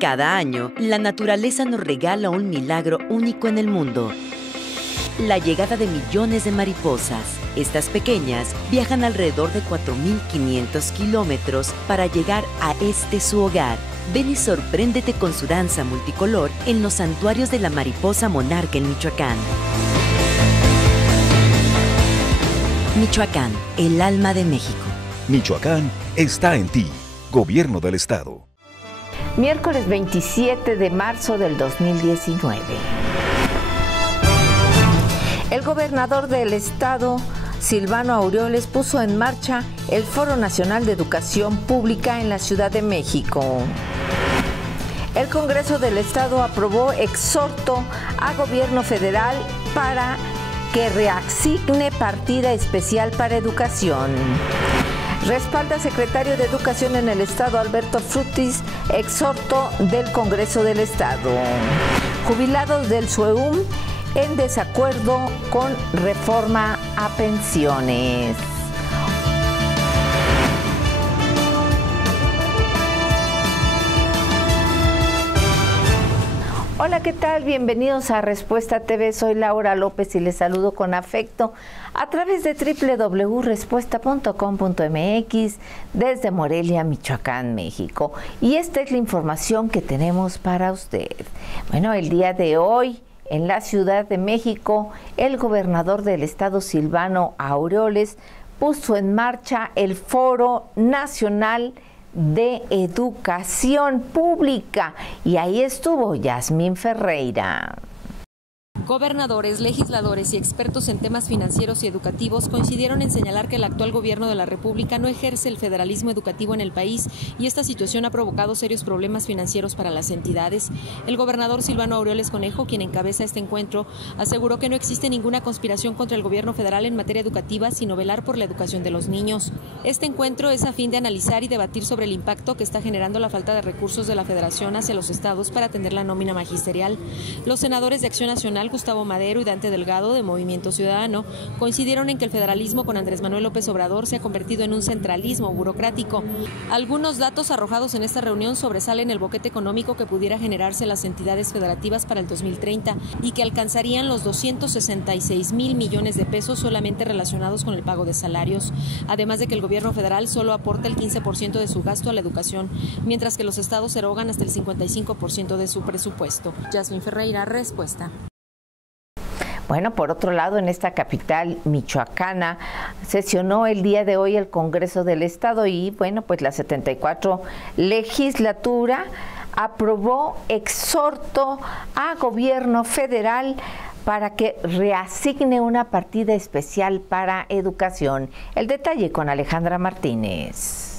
Cada año, la naturaleza nos regala un milagro único en el mundo. La llegada de millones de mariposas. Estas pequeñas viajan alrededor de 4.500 kilómetros para llegar a su hogar. Ven y sorpréndete con su danza multicolor en los santuarios de la mariposa monarca en Michoacán. Michoacán, el alma de México. Michoacán está en ti. Gobierno del Estado. Miércoles 27 de marzo del 2019. El gobernador del Estado, Silvano Aureoles, puso en marcha el Foro Nacional de Educación Pública en la Ciudad de México. El Congreso del Estado aprobó exhorto a Gobierno Federal para que reasigne partida especial para educación. Respalda secretario de Educación en el Estado, Alberto Frutis, exhorto del Congreso del Estado. Jubilados del SUEUM en desacuerdo con reforma a pensiones. Hola, ¿qué tal? Bienvenidos a Respuesta TV. Soy Laura López y les saludo con afecto a través de www.respuesta.com.mx desde Morelia, Michoacán, México. Y esta es la información que tenemos para usted. Bueno, el día de hoy, en la Ciudad de México, el gobernador del Estado, Silvano Aureoles, puso en marcha el Foro Nacional de Educación Pública y ahí estuvo Yasmín Ferreira. Gobernadores, legisladores y expertos en temas financieros y educativos coincidieron en señalar que el actual gobierno de la República no ejerce el federalismo educativo en el país y esta situación ha provocado serios problemas financieros para las entidades. El gobernador Silvano Aureoles Conejo, quien encabeza este encuentro, aseguró que no existe ninguna conspiración contra el gobierno federal en materia educativa, sino velar por la educación de los niños. Este encuentro es a fin de analizar y debatir sobre el impacto que está generando la falta de recursos de la Federación hacia los estados para atender la nómina magisterial. Los senadores de Acción Nacional, Gustavo Madero y Dante Delgado, de Movimiento Ciudadano, coincidieron en que el federalismo con Andrés Manuel López Obrador se ha convertido en un centralismo burocrático. Algunos datos arrojados en esta reunión sobresalen el boquete económico que pudiera generarse en las entidades federativas para el 2030 y que alcanzarían los 266,000 millones de pesos solamente relacionados con el pago de salarios, además de que el gobierno federal solo aporta el 15% de su gasto a la educación, mientras que los estados erogan hasta el 55% de su presupuesto. Yasmín Ferreira, Respuesta. Bueno, por otro lado, en esta capital michoacana sesionó el día de hoy el Congreso del Estado y, bueno, pues la 74 legislatura aprobó exhorto a Gobierno Federal para que reasigne una partida especial para educación. El detalle con Alejandra Martínez.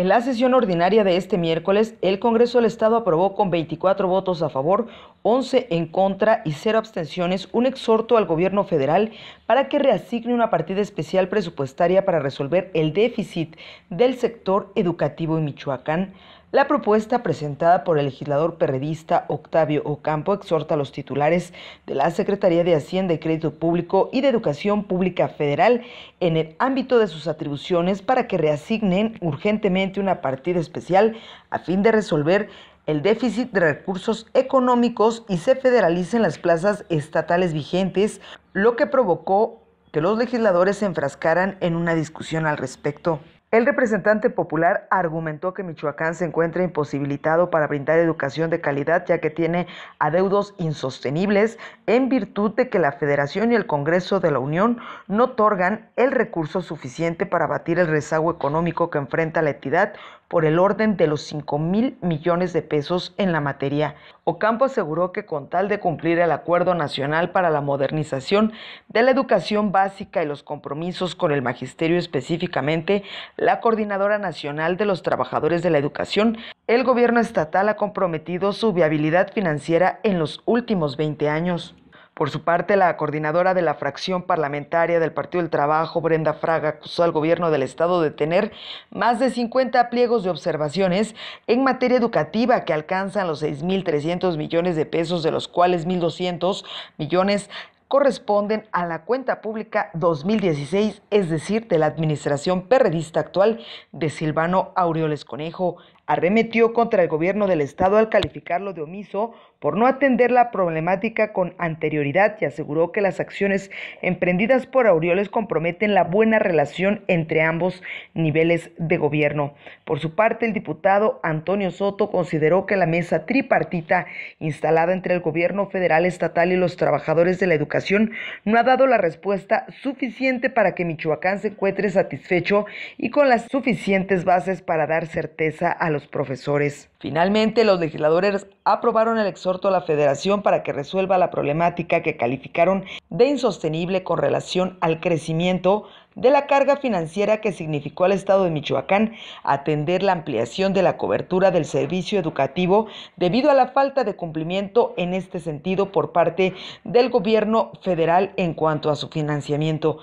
En la sesión ordinaria de este miércoles, el Congreso del Estado aprobó con 24 votos a favor, 11 en contra y 0 abstenciones un exhorto al gobierno federal para que reasigne una partida especial presupuestaria para resolver el déficit del sector educativo en Michoacán. La propuesta presentada por el legislador perredista Octavio Ocampo exhorta a los titulares de la Secretaría de Hacienda y Crédito Público y de Educación Pública Federal en el ámbito de sus atribuciones para que reasignen urgentemente una partida especial a fin de resolver el déficit de recursos económicos y se federalicen las plazas estatales vigentes, lo que provocó que los legisladores se enfrascaran en una discusión al respecto. El representante popular argumentó que Michoacán se encuentra imposibilitado para brindar educación de calidad ya que tiene adeudos insostenibles en virtud de que la Federación y el Congreso de la Unión no otorgan el recurso suficiente para abatir el rezago económico que enfrenta la entidad por el orden de los 5,000 millones de pesos en la materia. Ocampo aseguró que con tal de cumplir el Acuerdo Nacional para la Modernización de la Educación Básica y los compromisos con el magisterio, específicamente la Coordinadora Nacional de los Trabajadores de la Educación, el gobierno estatal ha comprometido su viabilidad financiera en los últimos 20 años. Por su parte, la coordinadora de la fracción parlamentaria del Partido del Trabajo, Brenda Fraga, acusó al gobierno del estado de tener más de 50 pliegos de observaciones en materia educativa que alcanzan los 6,300 millones de pesos, de los cuales 1,200 millones corresponden a la cuenta pública 2016, es decir, de la administración perredista actual de Silvano Aureoles Conejo. arremetió contra el gobierno del estado al calificarlo de omiso por no atender la problemática con anterioridad y aseguró que las acciones emprendidas por Aureoles comprometen la buena relación entre ambos niveles de gobierno. Por su parte, el diputado Antonio Soto consideró que la mesa tripartita instalada entre el gobierno federal, estatal y los trabajadores de la educación no ha dado la respuesta suficiente para que Michoacán se encuentre satisfecho y con las suficientes bases para dar certeza a los profesores. Finalmente, los legisladores aprobaron el exhorto a la Federación para que resuelva la problemática que calificaron de insostenible con relación al crecimiento de la carga financiera que significó al Estado de Michoacán atender la ampliación de la cobertura del servicio educativo debido a la falta de cumplimiento en este sentido por parte del gobierno federal en cuanto a su financiamiento.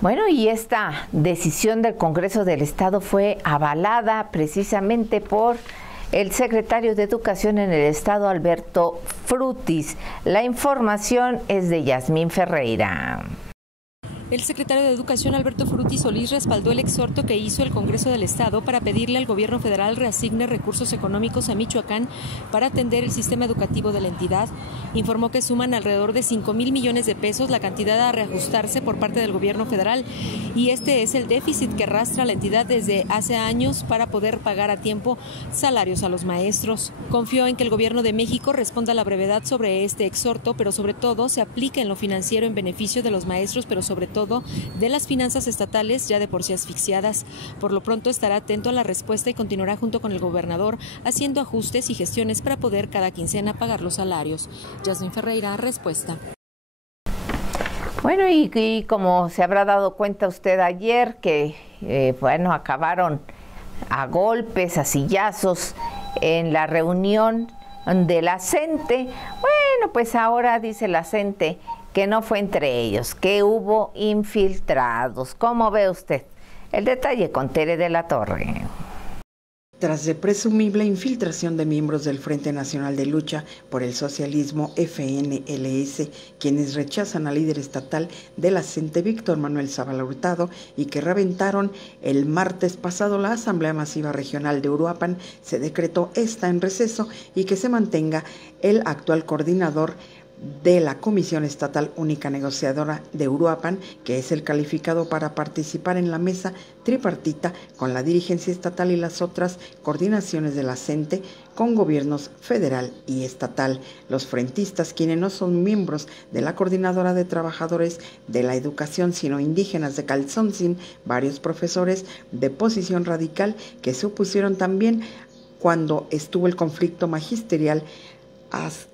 Bueno, y esta decisión del Congreso del Estado fue avalada precisamente por el secretario de Educación en el Estado, Alberto Frutis. La información es de Yasmín Ferreira. El secretario de Educación, Alberto Frutis Solís, respaldó el exhorto que hizo el Congreso del Estado para pedirle al gobierno federal reasigne recursos económicos a Michoacán para atender el sistema educativo de la entidad. Informó que suman alrededor de 5,000 millones de pesos la cantidad a reajustarse por parte del gobierno federal y este es el déficit que arrastra la entidad desde hace años para poder pagar a tiempo salarios a los maestros. Confió en que el gobierno de México responda a la brevedad sobre este exhorto, pero sobre todo se aplique en lo financiero en beneficio de los maestros, pero sobre todo de las finanzas estatales ya de por sí asfixiadas. Por lo pronto estará atento a la respuesta y continuará junto con el gobernador haciendo ajustes y gestiones para poder cada quincena pagar los salarios. Yasmín Ferreira, Respuesta. Bueno, y como se habrá dado cuenta usted ayer que acabaron a golpes, a sillazos en la reunión de la CENTE. Bueno, pues ahora dice la CENTE que no fue entre ellos, que hubo infiltrados. ¿Cómo ve usted? El detalle con Tere de la Torre. Tras de presumible infiltración de miembros del Frente Nacional de Lucha por el Socialismo FNLS, quienes rechazan al líder estatal de la CENTE, Víctor Manuel Zavala Hurtado, y que reventaron el martes pasado la Asamblea Masiva Regional de Uruapan, se decretó esta en receso y que se mantenga el actual coordinador de la Comisión Estatal Única Negociadora de Uruapan, que es el calificado para participar en la mesa tripartita con la dirigencia estatal y las otras coordinaciones de la CENTE con gobiernos federal y estatal. Los frentistas, quienes no son miembros de la Coordinadora de Trabajadores de la Educación, sino indígenas de Calzoncin, varios profesores de posición radical que se opusieron también cuando estuvo el conflicto magisterial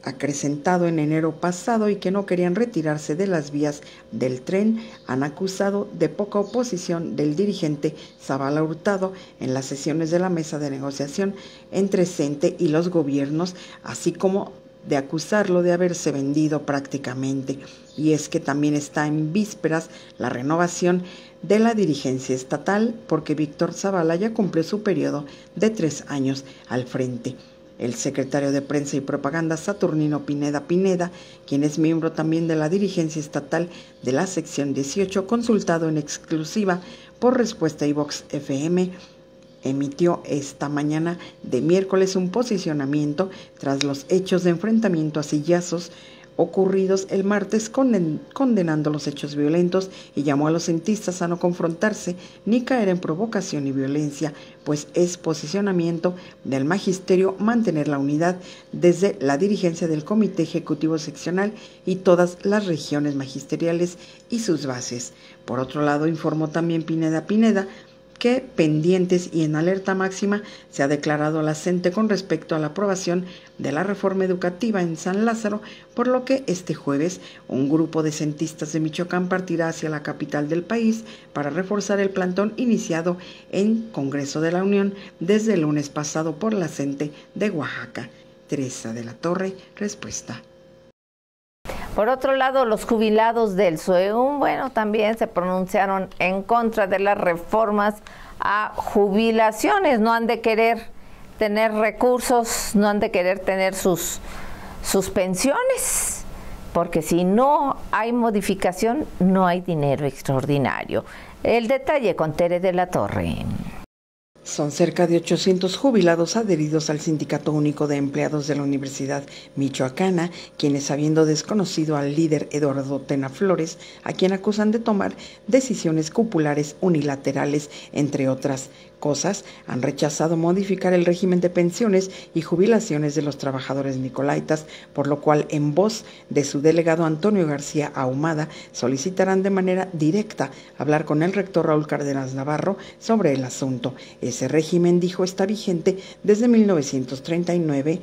acrecentado en enero pasado y que no querían retirarse de las vías del tren, han acusado de poca oposición del dirigente Zavala Hurtado en las sesiones de la mesa de negociación entre CENTE y los gobiernos, así como de acusarlo de haberse vendido prácticamente. Y es que también está en vísperas la renovación de la dirigencia estatal, porque Víctor Zavala ya cumplió su periodo de 3 años al frente. El secretario de Prensa y Propaganda, Saturnino Pineda, quien es miembro también de la dirigencia estatal de la sección 18, consultado en exclusiva por Respuesta y Vox FM, emitió esta mañana de miércoles un posicionamiento tras los hechos de enfrentamiento a sillazos ocurridos el martes, condenando los hechos violentos y llamó a los centistas a no confrontarse ni caer en provocación y violencia, pues es posicionamiento del magisterio mantener la unidad desde la dirigencia del Comité Ejecutivo Seccional y todas las regiones magisteriales y sus bases. Por otro lado, informó también Pineda que pendientes y en alerta máxima se ha declarado la CENTE con respecto a la aprobación de la reforma educativa en San Lázaro, por lo que este jueves un grupo de centistas de Michoacán partirá hacia la capital del país para reforzar el plantón iniciado en Congreso de la Unión desde el lunes pasado por la CENTE de Oaxaca. Teresa de la Torre, Respuesta. Por otro lado, los jubilados del SUEUM, también se pronunciaron en contra de las reformas a jubilaciones. No han de querer tener recursos, no han de querer tener sus pensiones, porque si no hay modificación, no hay dinero extraordinario. El detalle con Tere de la Torre. Son cerca de 800 jubilados adheridos al Sindicato Único de Empleados de la Universidad Michoacana, quienes, habiendo desconocido al líder Eduardo Tena Flores, a quien acusan de tomar decisiones cupulares unilaterales, entre otras cosas, han rechazado modificar el régimen de pensiones y jubilaciones de los trabajadores nicolaitas, por lo cual, en voz de su delegado Antonio García Ahumada, solicitarán de manera directa hablar con el rector Raúl Cárdenas Navarro sobre el asunto. Ese régimen, dijo, está vigente desde 1939,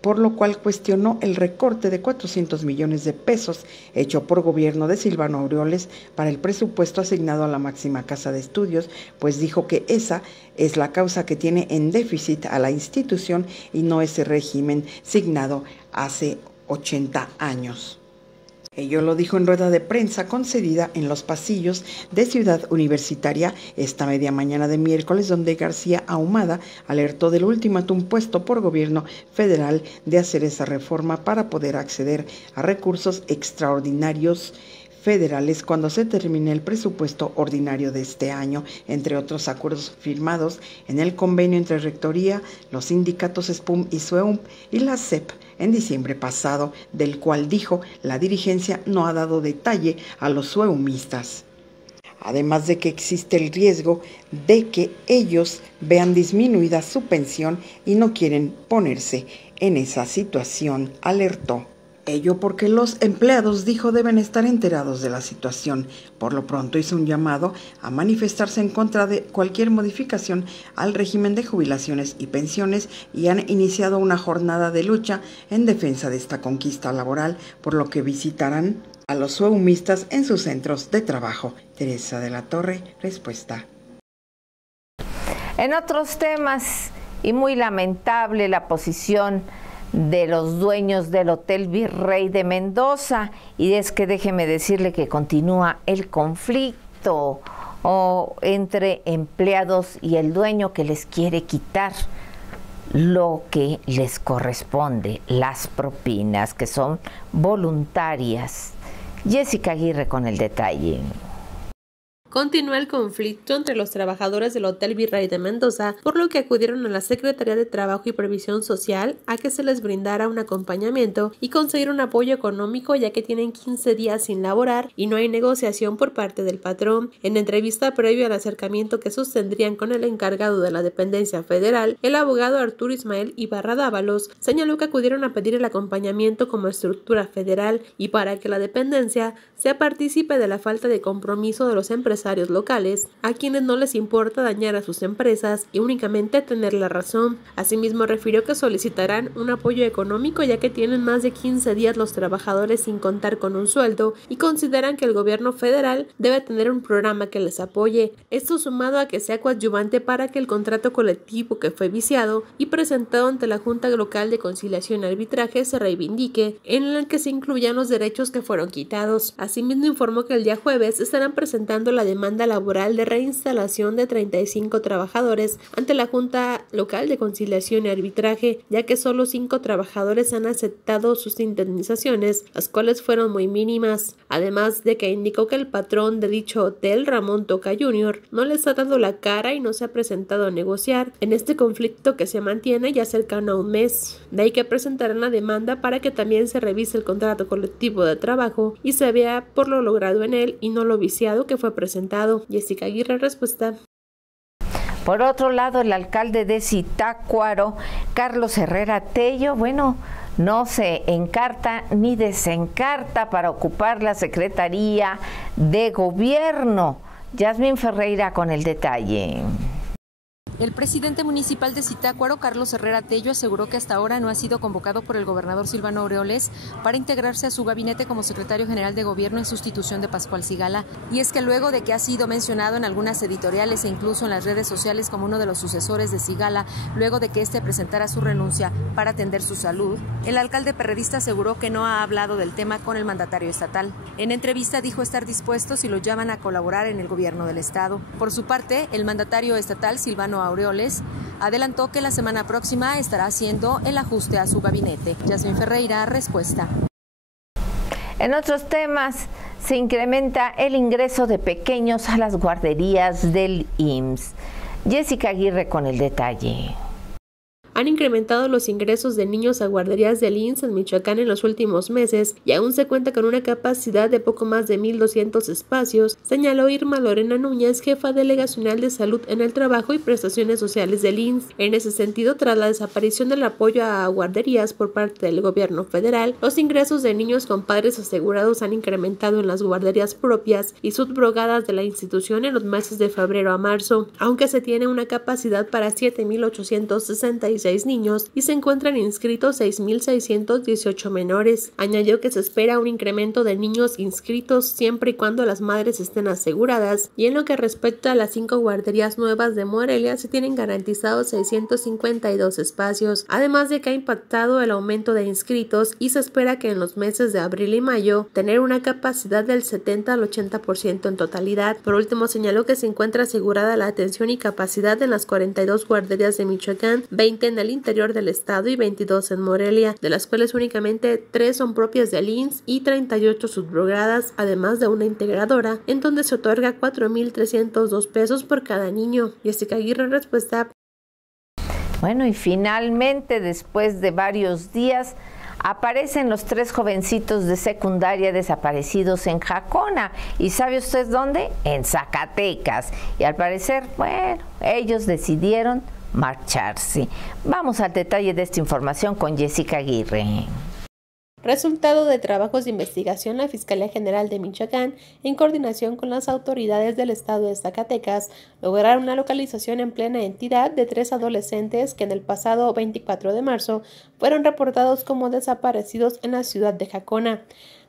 por lo cual cuestionó el recorte de 400 millones de pesos hecho por gobierno de Silvano Aureoles para el presupuesto asignado a la máxima casa de estudios, pues dijo que esa es la causa que tiene en déficit a la institución y no ese régimen signado hace 80 años. Ello lo dijo en rueda de prensa concedida en los pasillos de Ciudad Universitaria esta media mañana de miércoles, donde García Ahumada alertó del ultimátum puesto por gobierno federal de hacer esa reforma para poder acceder a recursos extraordinarios federales cuando se termine el presupuesto ordinario de este año, entre otros acuerdos firmados en el convenio entre Rectoría, los sindicatos SPUM y SUEUM y la SEP en diciembre pasado, del cual, dijo, la dirigencia no ha dado detalle a los sueumistas. Además de que existe el riesgo de que ellos vean disminuida su pensión y no quieren ponerse en esa situación, alertó. Ello porque los empleados, dijo, deben estar enterados de la situación. Por lo pronto hizo un llamado a manifestarse en contra de cualquier modificación al régimen de jubilaciones y pensiones y han iniciado una jornada de lucha en defensa de esta conquista laboral, por lo que visitarán a los sueumistas en sus centros de trabajo. Teresa de la Torre, respuesta. En otros temas, y muy lamentable la posición de los dueños del Hotel Virrey de Mendoza, y es que déjeme decirle que continúa el conflicto entre empleados y el dueño, que les quiere quitar lo que les corresponde, las propinas, que son voluntarias. Jessica Aguirre con el detalle. Continúa el conflicto entre los trabajadores del Hotel Virrey de Mendoza, por lo que acudieron a la Secretaría de Trabajo y Previsión Social a que se les brindara un acompañamiento y conseguir un apoyo económico, ya que tienen 15 días sin laborar y no hay negociación por parte del patrón. En entrevista previo al acercamiento que sostendrían con el encargado de la dependencia federal, el abogado Arturo Ismael Ibarra Dávalos señaló que acudieron a pedir el acompañamiento como estructura federal y para que la dependencia sea partícipe de la falta de compromiso de los empresarios locales, a quienes no les importa dañar a sus empresas y únicamente tener la razón. Asimismo, refirió que solicitarán un apoyo económico, ya que tienen más de 15 días los trabajadores sin contar con un sueldo y consideran que el gobierno federal debe tener un programa que les apoye. Esto sumado a que sea coadyuvante para que el contrato colectivo que fue viciado y presentado ante la Junta Local de Conciliación y Arbitraje se reivindique, en el que se incluyan los derechos que fueron quitados. Asimismo, informó que el día jueves estarán presentando la demanda laboral de reinstalación de 35 trabajadores ante la Junta Local de Conciliación y Arbitraje, ya que solo 5 trabajadores han aceptado sus indemnizaciones, las cuales fueron muy mínimas. Además de que indicó que el patrón de dicho hotel, Ramón Toca Jr., no les ha dado la cara y no se ha presentado a negociar en este conflicto que se mantiene ya cercano a un mes. De ahí que presentarán la demanda para que también se revise el contrato colectivo de trabajo y se vea por lo logrado en él y no lo viciado que fue presentado. Jessica Aguirre, respuesta. Por otro lado, el alcalde de Zitácuaro, Carlos Herrera Tello, no se encarta ni desencarta para ocupar la Secretaría de Gobierno. Yasmín Ferreira con el detalle. El presidente municipal de Zitácuaro, Carlos Herrera Tello, aseguró que hasta ahora no ha sido convocado por el gobernador Silvano Aureoles para integrarse a su gabinete como secretario general de gobierno en sustitución de Pascual Sigala. Y es que luego de que ha sido mencionado en algunas editoriales e incluso en las redes sociales como uno de los sucesores de Sigala, luego de que éste presentara su renuncia para atender su salud, el alcalde perredista aseguró que no ha hablado del tema con el mandatario estatal. En entrevista dijo estar dispuesto si lo llaman a colaborar en el gobierno del estado. Por su parte, el mandatario estatal, Silvano Aureoles, adelantó que la semana próxima estará haciendo el ajuste a su gabinete. Yasmín Ferreira, respuesta. En otros temas, se incrementa el ingreso de pequeños a las guarderías del IMSS. Jessica Aguirre con el detalle. Han incrementado los ingresos de niños a guarderías del IMSS en Michoacán en los últimos meses y aún se cuenta con una capacidad de poco más de 1,200 espacios, señaló Irma Lorena Núñez, jefa delegacional de Salud en el Trabajo y Prestaciones Sociales del IMSS. En ese sentido, tras la desaparición del apoyo a guarderías por parte del gobierno federal, los ingresos de niños con padres asegurados han incrementado en las guarderías propias y subrogadas de la institución en los meses de febrero a marzo, aunque se tiene una capacidad para 7,866 niños y se encuentran inscritos 6,618 menores. Añadió que se espera un incremento de niños inscritos siempre y cuando las madres estén aseguradas, y en lo que respecta a las 5 guarderías nuevas de Morelia se tienen garantizados 652 espacios, además de que ha impactado el aumento de inscritos y se espera que en los meses de abril y mayo tener una capacidad del 70 al 80% en totalidad. Por último, señaló que se encuentra asegurada la atención y capacidad en las 42 guarderías de Michoacán, 20 en el interior del estado y 22 en Morelia, de las cuales únicamente 3 son propias del IMSS y 38 subrogadas, además de una integradora, en donde se otorga 4,302 pesos por cada niño. Jessica Aguirre, respuesta. Bueno, y finalmente, después de varios días, aparecen los 3 jovencitos de secundaria desaparecidos en Jacona. ¿Y sabe usted dónde? En Zacatecas. Y al parecer, bueno, ellos decidieron marcharse. Vamos al detalle de esta información con Jessica Aguirre. Resultado de trabajos de investigación, la Fiscalía General de Michoacán, en coordinación con las autoridades del estado de Zacatecas, lograron una localización en plena entidad de 3 adolescentes que en el pasado 24 de marzo fueron reportados como desaparecidos en la ciudad de Jacona.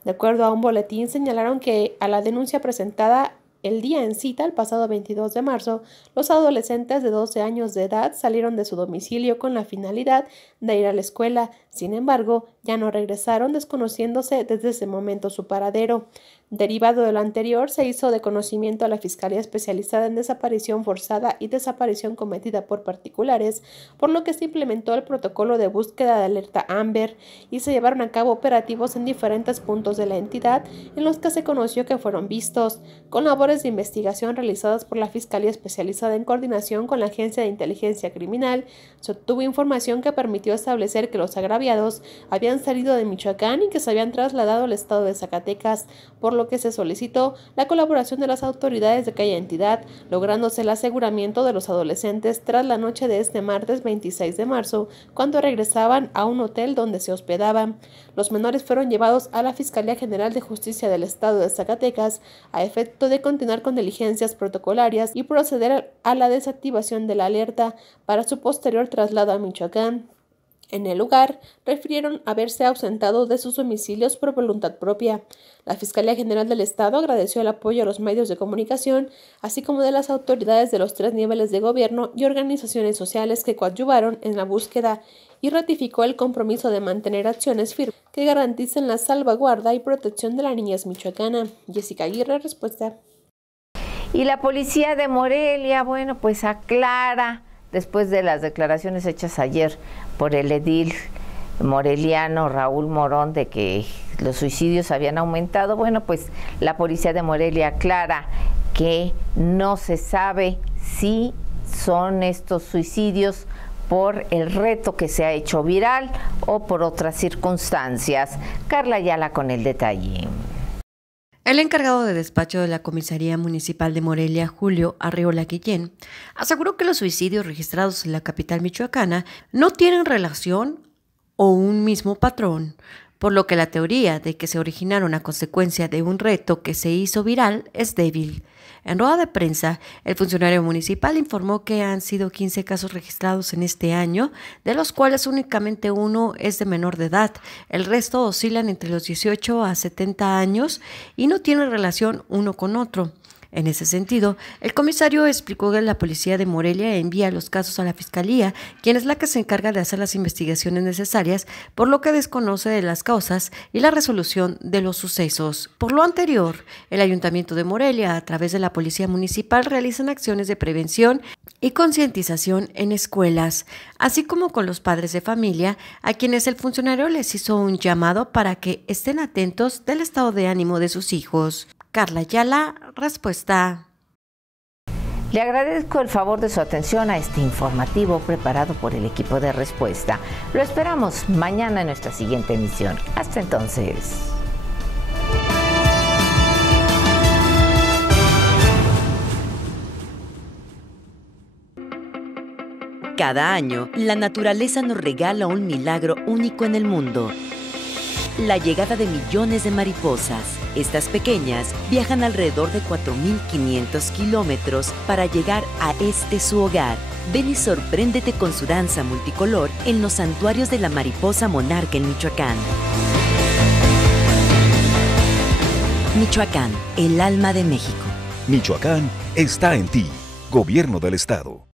De acuerdo a un boletín, señalaron que a la denuncia presentada el día en cita, el pasado 22 de marzo, los adolescentes de 12 años de edad salieron de su domicilio con la finalidad de ir a la escuela. Sin embargo, ya no regresaron, desconociéndose desde ese momento su paradero. Derivado de lo anterior, se hizo de conocimiento a la Fiscalía Especializada en Desaparición Forzada y Desaparición Cometida por Particulares, por lo que se implementó el protocolo de búsqueda de alerta Amber y se llevaron a cabo operativos en diferentes puntos de la entidad en los que se conoció que fueron vistos, con labores de investigación realizadas por la Fiscalía Especializada en coordinación con la Agencia de Inteligencia Criminal. Se obtuvo información que permitió establecer que los agraviados habían salido de Michoacán y que se habían trasladado al estado de Zacatecas, por lo que se solicitó la colaboración de las autoridades de aquella entidad, lográndose el aseguramiento de los adolescentes tras la noche de este martes 26 de marzo, cuando regresaban a un hotel donde se hospedaban. Los menores fueron llevados a la Fiscalía General de Justicia del estado de Zacatecas a efecto de continuar con diligencias protocolarias y proceder a la desactivación de la alerta para su posterior traslado a Michoacán. En el lugar, refirieron haberse ausentado de sus domicilios por voluntad propia. La Fiscalía General del Estado agradeció el apoyo a los medios de comunicación, así como de las autoridades de los 3 niveles de gobierno y organizaciones sociales que coadyuvaron en la búsqueda, y ratificó el compromiso de mantener acciones firmes que garanticen la salvaguarda y protección de la niñez michoacana. Jessica Aguirre, respuesta. Y la policía de Morelia, bueno, pues aclara, después de las declaraciones hechas ayer por el edil moreliano Raúl Morón de que los suicidios habían aumentado, bueno, pues la policía de Morelia aclara que no se sabe si son estos suicidios por el reto que se ha hecho viral o por otras circunstancias. Carla Ayala con el detalle. El encargado de despacho de la Comisaría Municipal de Morelia, Julio Arriola Guillén, aseguró que los suicidios registrados en la capital michoacana no tienen relación o un mismo patrón, por lo que la teoría de que se originaron a consecuencia de un reto que se hizo viral es débil. En rueda de prensa, el funcionario municipal informó que han sido 15 casos registrados en este año, de los cuales únicamente uno es de menor de edad. El resto oscilan entre los 18 a 70 años y no tienen relación uno con otro. En ese sentido, el comisario explicó que la policía de Morelia envía los casos a la Fiscalía, quien es la que se encarga de hacer las investigaciones necesarias, por lo que desconoce de las causas y la resolución de los sucesos. Por lo anterior, el Ayuntamiento de Morelia, a través de la Policía Municipal, realizan acciones de prevención y concientización en escuelas, así como con los padres de familia, a quienes el funcionario les hizo un llamado para que estén atentos del estado de ánimo de sus hijos. Carla Ayala, respuesta. Le agradezco el favor de su atención a este informativo preparado por el equipo de Respuesta. Lo esperamos mañana en nuestra siguiente emisión. Hasta entonces. Cada año, la naturaleza nos regala un milagro único en el mundo. La llegada de millones de mariposas. Estas pequeñas viajan alrededor de 4.500 kilómetros para llegar a su hogar. Ven y sorpréndete con su danza multicolor en los santuarios de la mariposa monarca en Michoacán. Michoacán, el alma de México. Michoacán está en ti. Gobierno del Estado.